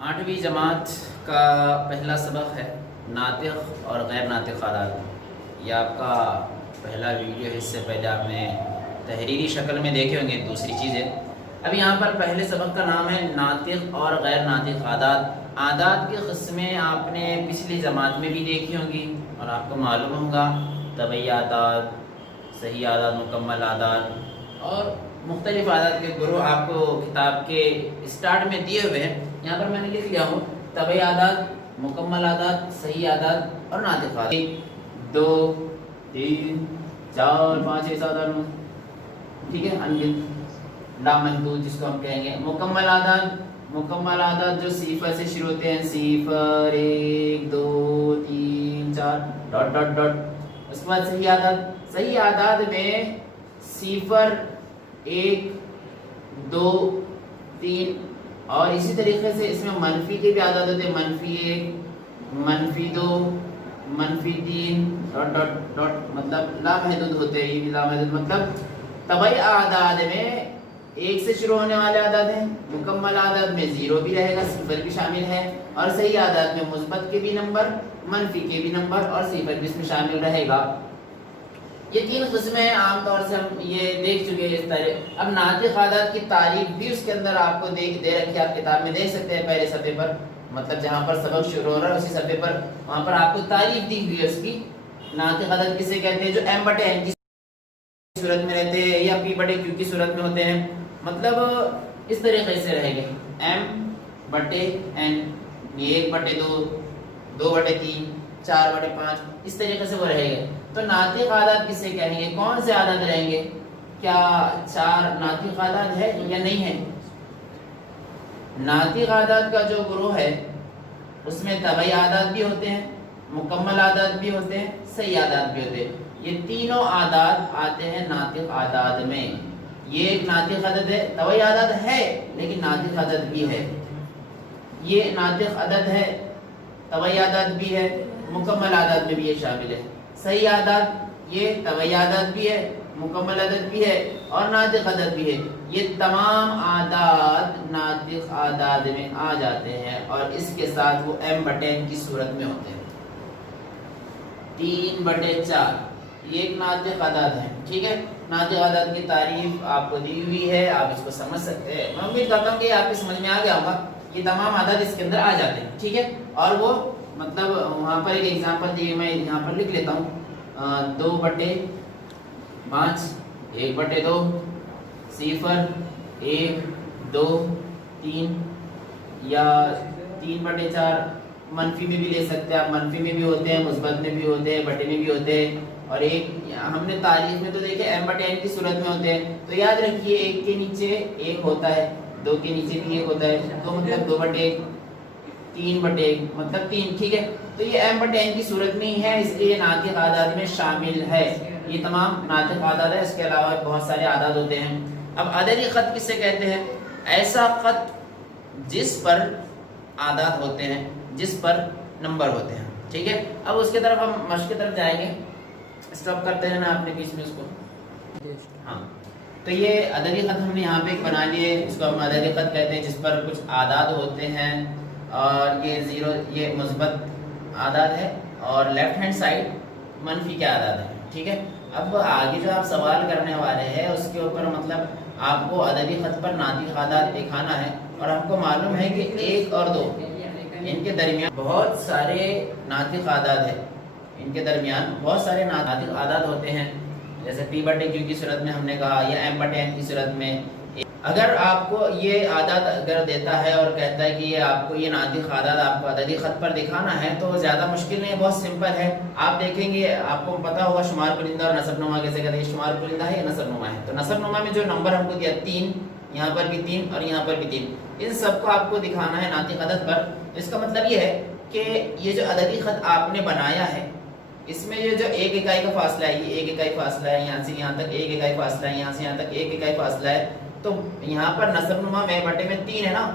8ویں جماعت کا پہلا سبق ہے ناطق اور غیر ناطق اعداد۔ یہ آپ کا پہلا ویڈیو ہے، اس سے پہلے آپ نے تحریری شکل میں دیکھے ہوں گے دوسری چیزیں۔ اب یہاں پر پہلے سبق کا نام ہے ناطق اور غیر ناطق اعداد۔ اعداد کی قسمیں آپ نے پچھلی جماعت میں بھی دیکھی ہوں گی اور آپ کو معلوم ہوگا طبعی اعداد، صحیح اعداد، مکمل اعداد اور مختلف اعداد کے گروہ آپ کو کتاب کے اسٹارٹ میں دیے ہوئے ہیں۔ یہاں پر میں نے لکھ لیا ہوں طبعی اعداد، مکمل اعداد، صحیح اعداد اور ناطق اعداد۔ 1 2 3 4 5 6 7 8 9، ٹھیک ہے، انگنت لامحدود جس کو ہم کہیں گے۔ مکمل اعداد جو صفر سے شروع ہوتے ہیں، 0 1 2 3 4 ڈاٹ ڈاٹ ڈاٹ۔ اس کے بعد صحیح اعداد میں 0 1 2 3 اور اسی طریقے سے اس میں منفی کے بھی اعداد ہوتے ہیں، -1 -2 -3 ڈاٹ ڈاٹ ڈاٹ، مطلب لامحدود ہوتے ہیں۔ یہ بھی لامحدود مطلب طبعی اعداد میں 1 سے شروع ہونے والے اعداد ہیں، مکمل اعداد میں 0 بھی رہے گا، 0 بھی شامل ہے، اور صحیح اعداد میں مثبت کے بھی نمبر، منفی کے بھی نمبر اور 0 بھی اس میں شامل رہے گا۔ یہ 3 قسمیں عام طور سے ہم یہ دیکھ چکے ہیں اس طرح۔ اب ناطق اعداد کی تعریف بھی اس کے اندر آپ کو دے رکھی ہے، آپ کتاب میں دیکھ سکتے ہیں پہلے صفحے پر، مطلب جہاں پر سبق شروع ہو رہا ہے اسی صفحے پر وہاں پر آپ کو تعریف دی ہوئی ہے اس کی۔ ناطق اعداد کسے کہتے ہیں؟ جو m/n کی صورت میں رہتے ہیں یا p/q کی صورت میں ہوتے ہیں، مطلب اس طریقے سے رہے گے m/n، 1/2 2/3 4/5، اس طریقے سے وہ رہے گا۔ تو ناطق اعداد کسے کہیں گے؟ کون سے اعداد رہیں گے؟ کیا 4 ناطق اعداد ہے یا نہیں ہے؟ ناطق اعداد کا جو گروہ ہے اس میں طبعی اعداد بھی ہوتے ہیں، مکمل اعداد بھی ہوتے ہیں، صحیح اعداد بھی ہوتے ہیں۔ یہ تینوں اعداد آتے ہیں ناطق اعداد میں۔ یہ ایک ناطق عدد ہے، طبعی اعداد ہے لیکن ناطق عدد بھی ہے۔ یہ ناطق عدد ہے، طبعی اعداد بھی ہے، مکمل اعداد میں بھی یہ شامل ہے۔ صحیح اعداد یہ طبعی اعداد بھی ہے، مکمل عدد بھی ہے اور ناطق عدد بھی ہے۔ یہ تمام اعداد ناطق اعداد میں آ جاتے ہیں اور اس کے ساتھ وہ m/n کی صورت میں ہوتے ہیں۔ 3/4 یہ ایک ناطق اعداد ہے، ٹھیک ہے۔ ناطق اعداد کی تعریف آپ کو دی ہوئی ہے، آپ اس کو سمجھ سکتے ہیں۔ میں امید کرتا ہوں کہ آپ کی سمجھ میں آ گیا ہوگا، یہ تمام اعداد اس کے اندر آ جاتے ہیں، ٹھیک ہے۔ اور وہ مطلب وہاں پر ایک ایگزامپل دی، میں یہاں پر لکھ لیتا ہوں 2/5 1/2 0 1 2 3 یا 3/4۔ منفی میں بھی لے سکتے ہیں آپ، منفی میں بھی ہوتے ہیں، مثبت میں بھی ہوتے ہیں، بٹے میں بھی ہوتے ہیں، اور ایک ہم نے تعریف میں تو دیکھے m/n کی صورت میں ہوتے ہیں۔ تو یاد رکھیے 1 کے نیچے 1 ہوتا ہے، 2 کے نیچے بھی 1 ہوتا ہے، تو مطلب 2/1 3/1 مطلب 3، ٹھیک ہے۔ تو یہ m/n کی صورت میں ہی ہے، اس لیے ناطق اعداد میں شامل ہے۔ یہ تمام ناطق اعداد ہے، اس کے علاوہ بہت سارے اعداد ہوتے ہیں۔ اب عددی خط کسے کہتے ہیں؟ ایسا خط جس پر اعداد ہوتے ہیں، جس پر نمبر ہوتے ہیں، ٹھیک ہے۔ اب اس کی طرف ہم مشق کی طرف جائیں گے، اسٹاپ کرتے ہیں نا اپنے بیچ میں اس کو۔ ہاں، تو یہ عددی خط ہم نے یہاں پہ ایک بنا لیے، اس کو ہم عددی خط کہتے ہیں، جس پر کچھ اعداد ہوتے ہیں اور یہ 0 یہ مثبت اعداد ہے اور لیفٹ ہینڈ سائڈ منفی کے اعداد ہیں، ٹھیک ہے۔ اب آگے جو آپ سوال کرنے والے ہیں اس کے اوپر مطلب آپ کو عددی خط پر ناطق اعداد دکھانا ہے، اور آپ کو معلوم ہے کہ 1 اور 2 ان کے درمیان بہت سارے ناطق اعداد ہیں، ان کے درمیان بہت سارے ناطق اعداد ہوتے ہیں، جیسے p/q کی صورت میں ہم نے کہا یا m/n کی صورت میں۔ اگر آپ کو یہ اعداد اگر دیتا ہے اور کہتا ہے کہ یہ آپ کو یہ ناطق اعداد آپ کو عددی خط پر دکھانا ہے، تو زیادہ مشکل نہیں، بہت سمپل ہے۔ آپ دیکھیں گے، آپ کو پتا ہوگا شمار کنندہ اور نصب نما کیسے کہتے ہیں۔ شمار کنندہ ہے یا نصب نما ہے؟ تو نصب نما میں جو نمبر ہم کو دیا 3، یہاں پر بھی 3 اور یہاں پر بھی 3، ان سب کو آپ کو دکھانا ہے ناطق عدد پر۔ اس کا مطلب یہ ہے کہ یہ جو عددی خط آپ نے بنایا ہے، اس میں یہ جو 1 اکائی کا فاصلہ ہے، یہ 1 اکائی فاصلہ ہے، یہاں سے یہاں تک 1 اکائی فاصلہ ہے، یہاں سے یہاں تک 1 اکائی فاصلہ ہے، تو یہاں پر نصب نما میں بٹے میں 3 ہے نا،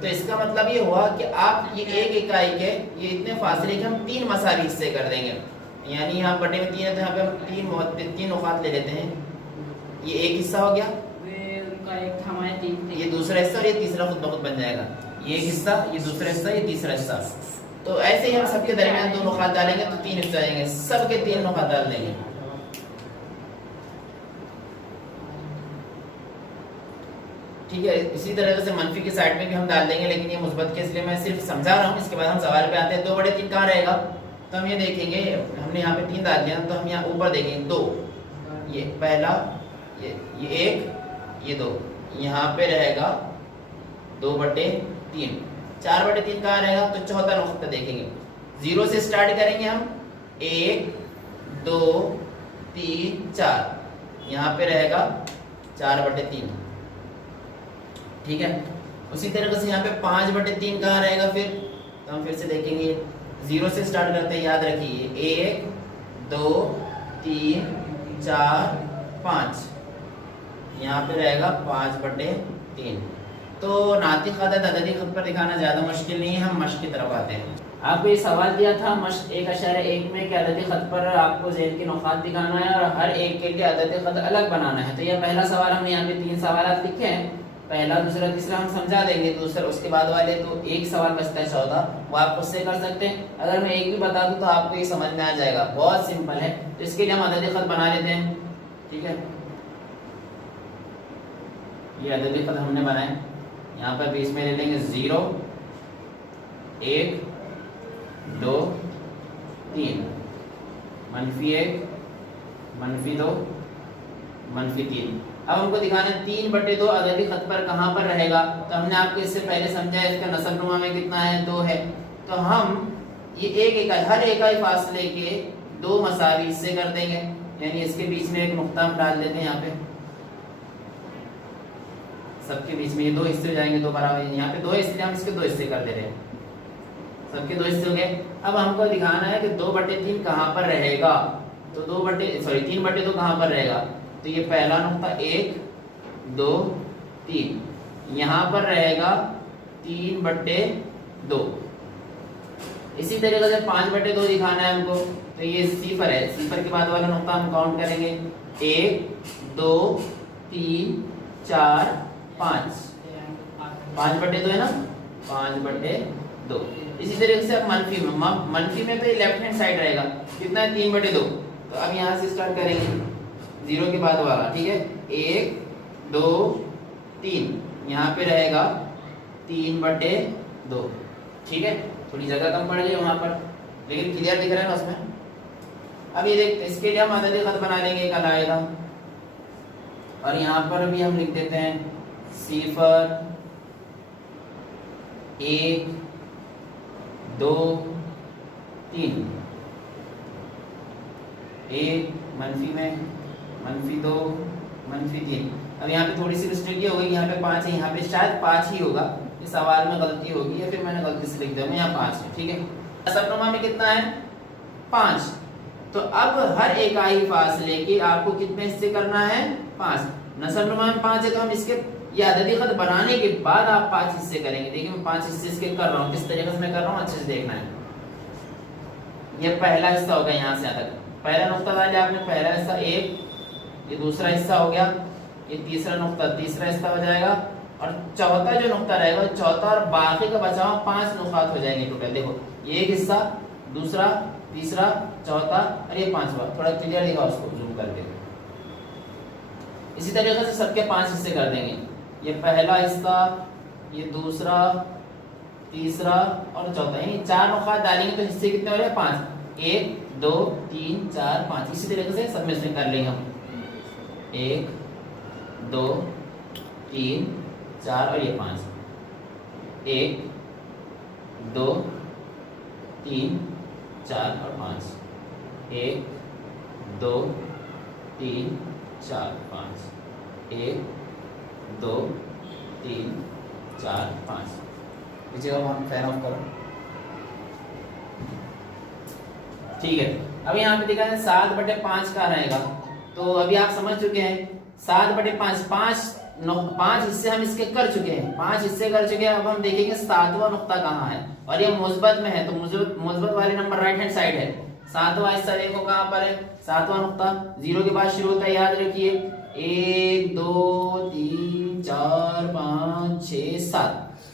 تو اس کا مطلب یہ ہوا کہ آپ یہ 1 اکائی کے یہ اتنے فاصلے کے ہم 3 مساوی حصے کر دیں گے، یعنی یہاں بٹے میں 3 ہے تو یہاں پہ ہم 3 نقاط لے لیتے ہیں، یہ ایک حصہ ہو گیا، یہ دوسرا حصہ اور یہ تیسرا خود بخود بن جائے گا۔ یہ ایک حصہ، یہ دوسرا حصہ، یہ تیسرا حصہ. تو ایسے ہی ہم سب کے درمیان 2 نقاط ڈالیں گے تو 3 حصے آئیں گے، سب کے 3 نقاط ڈال دیں گے. ٹھیک ہے. اسی طرح سے منفی کی سائڈ میں بھی ہم ڈال دیں گے، لیکن یہ مثبت کے اس لیے میں صرف سمجھا رہا ہوں. اس کے بعد ہم سوال پہ آتے ہیں. 2/3 کہاں رہے گا؟ تو ہم یہ دیکھیں گے، ہم نے یہاں پہ 3 ڈال دیا تو ہم یہاں اوپر دیکھیں گے 2، یہ پہلا، یہ 1، یہ 2، یہاں پہ رہے گا 2/3. 4/3 کہاں رہے گا؟ تو چوتھا نقطہ دیکھیں گے. 0 سے سٹارٹ کریں گے ہم، 1 2 3 4، یہاں پہ رہے گا 4/3. ٹھیک ہے. اسی طریقے سے یہاں پہ 5/3 کہاں رہے گا پھر؟ تو ہم پھر سے دیکھیں گے، 0 سے سٹارٹ کرتے ہیں، یاد رکھیے 1 2 3 4 5، یہاں پہ رہے گا 5/3. تو ناطق عدد عددی خط پر دکھانا زیادہ مشکل نہیں ہے. ہم مشق کی طرف آتے ہیں. آپ کو یہ سوال دیا تھا مشق 1.1 میں کہ عددی خط پر آپ کو ذیل کے نقاط دکھانا ہے اور ہر ایک کے لیے عددی خط الگ بنانا ہے. تو یہ پہلا سوال ہم نے یہاں پہ 3 سوالات لکھے ہیں، پہلا دوسرا تیسرا ہم سمجھا دیں گے. دوسرا اس کے بعد والے تو ایک سوال بچتا ہے چوتھا، وہ آپ خود سے کر سکتے ہیں. اگر میں ایک بھی بتا دوں تو آپ کو یہ سمجھ میں آ جائے گا، بہت سمپل ہے. تو اس کے لیے ہم عددی خط بنا لیتے ہیں. ٹھیک ہے. یہ عددی خط ہم نے بنائے، یہاں پر بیچ میں لے لیں گے 0 1 2 3، -1 -2 -3. اب ہم کو دکھانا ہے 3/2 عددی خط پر کہاں پر رہے گا. تو ہم نے آپ کو اس سے پہلے سمجھا ہے اس کا نصب نما میں کتنا ہے؟ 2 ہے. تو ہم یہ ہر اکائی فاصلے کے 2 مساوی حصے کر دیں گے. یعنی اس کے بیچ میں ایک نقطہ ہم ڈال دیتے ہیں، یہاں پہ سب کے بیچ میں یہ 2 حصے ہو جائیں گے 2 برابر. یہاں پہ 2 ہے اس لیے ہم اس کے 2 حصے کر دے رہے ہیں. سب کے 2 حصے ہو گئے. اب ہم کو دکھانا ہے کہ 2/3 کہاں پر رہے گا. تو 3/2 کہاں پر رہے گا. تو یہ پہلا نقطہ 1 2 3، یہاں پر رہے گا 3/2. اسی طریقے سے 5/2 دکھانا ہے ہم کو. تو یہ 0 ہے، 0 کے بعد والا نقطہ ہم کاؤنٹ کریں گے 1 2 3 4 5، 5/2 ہے نا، 5/2. اسی طریقے سے اب منفی میں تو یہ لیفٹ ہینڈ سائڈ رہے گا. کتنا ہے؟ 3/2. تو اب یہاں سے اسٹارٹ کریں گے 0 کے بعد والا. ٹھیک ہے. 1 2 3، یہاں پہ رہے گا 3/2. ٹھیک ہے. تھوڑی جگہ کم پڑ گئی وہاں پر، لیکن کلیئر دکھ رہا ہے نا اس میں. اب یہ دیکھ، اس کے لیے ہم عددی خط بنا لیں گے ایک علیحدہ، اور یہاں پر بھی ہم لکھ دیتے ہیں 0 1 2 3، 1 منفی میں -2 -3. اب یہاں پہ تھوڑی سی مسٹیک یہ ہو گئی، یہاں پہ 5 ہے، یہاں پہ شاید 5 ہی ہوگا. اس سوال میں غلطی ہوگی یا پھر میں نے غلطی سے لکھ دیا، میں یہاں 5 ہے. ٹھیک ہے. نصب نما میں کتنا ہے؟ 5. تو اب ہر اکائی فاصلے کے آپ کو کتنے حصے کرنا ہے؟ 5. نصب نما میں 5 ہے تو ہم اس کے یہ عددی خط بنانے کے بعد آپ 5 حصے کریں گے. دیکھیں میں 5 حصے اس کے کر رہا ہوں، کس طریقے سے میں کر رہا ہوں اچھے سے دیکھنا ہے. یہ پہلا حصہ ہوگا، یہاں سے یہاں تک پہلا نقطہ ڈالا آپ نے، پہلا حصہ 1، یہ دوسرا حصہ ہو گیا، یہ تیسرا نقطہ تیسرا حصہ ہو جائے گا، اور چوتھا جو نقطہ رہے گا چوتھا، اور باقی کا بچا ہوا 5 نقاط ہو جائیں گے ٹوٹل. دیکھو یہ ایک حصہ، دوسرا تیسرا چوتھا اور یہ 5واں. تھوڑا کلیئر دکھاؤ اس کو زوم کر کے. اسی طریقے سے سب کے 5 حصے کر دیں گے. یہ پہلا حصہ، یہ دوسرا تیسرا اور چوتھا، یعنی 4 نقاط ڈالیں گے تو حصے کتنے ہو رہے ہیں؟ 5. 1 2 3 4 5. اسی طریقے سے سب میں سے کر لیں گے ہم 1 2 3 4 اور یہ 5. 1 2 3 4 اور 5. 1 2 3 4 5. 1 2 3 4 5. پیچھے کا فین آف کرو. ٹھیک ہے. اب یہاں پہ دکھا ہے 7/5 کا رہے گا. تو ابھی آپ سمجھ چکے ہیں 7/5 5 حصے ہم اس کے کر چکے ہیں، 5 حصے کر چکے ہیں. اب ہم دیکھیں گے 7واں نقطہ کہاں ہے، اور یہ مثبت میں ہے تو مثبت والے نمبر رائٹ ہینڈ سائڈ ہے. 7واں حصہ دیکھو کہاں پر ہے، 7واں نقطہ 0 کے بعد شروع ہوتا ہے، یاد رکھیے 1 2 3 4 5 6 7.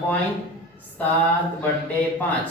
0.7/5,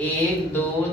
1 2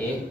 1,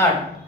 8,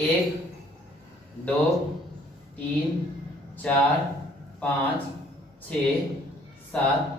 1 2 3 4 5 6 7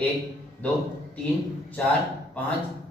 1 2 3 4 5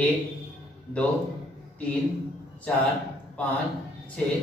1 2 3 4 5 6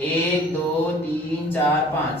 1 2 3 4 5,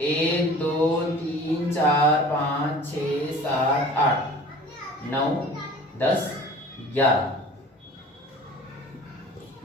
1 2 3 4 5 6 7 8 9 10 11,